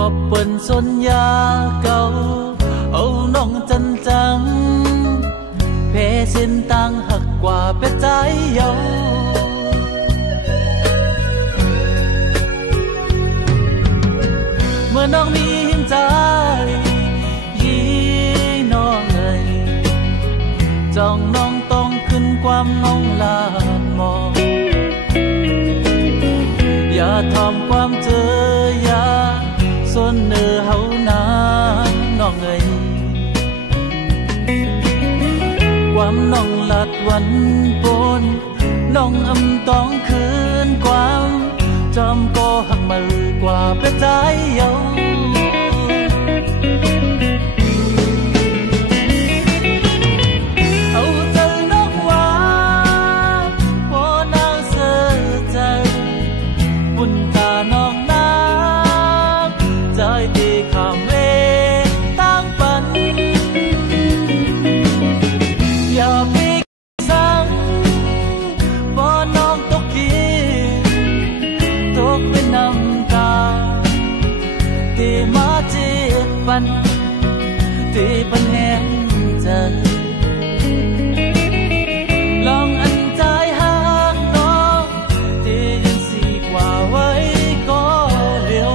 có phần xuân ya cầu âu nong chân trắng phê xin tăng hắc quả bé trái dâu mưa nong mi hiên tráiยีน้องเอ่ยจ้องน้องต้องขึ้นความน้องลาดมองอย่าทำความเจออย่าส้นเนื้อเฮานาน้องเอ่ยความน้องลาดวันปนน้องอำต้องคืนความจอมก็หักมือกว่าเป็นใจเยาที่ปันแห้งใจลองอันใจหักน้องที่ยังสีกว่าไว้ก็เลี้ยว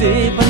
ที่